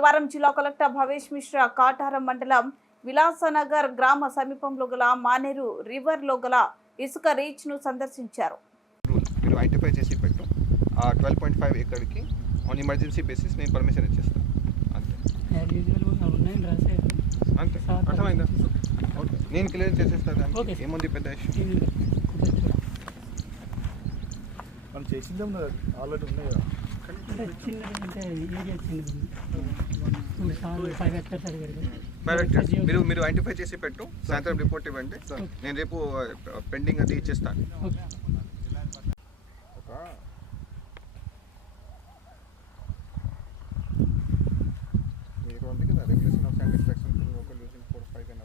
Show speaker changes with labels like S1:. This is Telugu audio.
S1: సోమవారం జిల్లా కలెక్టర్ భవేష్ మిశ్రా కాటారం మండలం విలాసనగర్ గ్రామ సమీపంలో గల మానేరు రివర్లో గల ఇసుక రీచ్ను సందర్శించారు.
S2: మీరు ఐడెంటిఫై చేసి పెట్టు. ఆ ట్వెల్వ్ పాయింట్ ఫైవ్ ఎక్కడికి ఆన్ ఎమర్జెన్సీ బేసిస్ నేను పర్మిషన్ ఇచ్చేస్తాను అంతే. అంతే.
S3: సార్
S2: అర్థమైందా? ఓకే. నేను క్లియర్ చేసేస్తాను. ఏముంది పెద్ద ఇష్యూ
S4: మనం చేసిద్దాం కదా ఆల్రెడీ ఉన్నాయి కదా.
S3: అంటే చిన్నది అంటే ఏరియా చిన్నది ఫైవ్ హెక్టర్స్ అడిగారు
S2: మీరు మీరు ఐడెంటిఫై చేసి పెట్టు. సాయంత్రం రిపోర్ట్ ఇవ్వండి. నేను రేపు పెండింగ్ అది ఇచ్చేస్తాను.
S3: ఓకే
S2: ఒక మీకు ఉంది కదా regulation of sand destruction local using four five and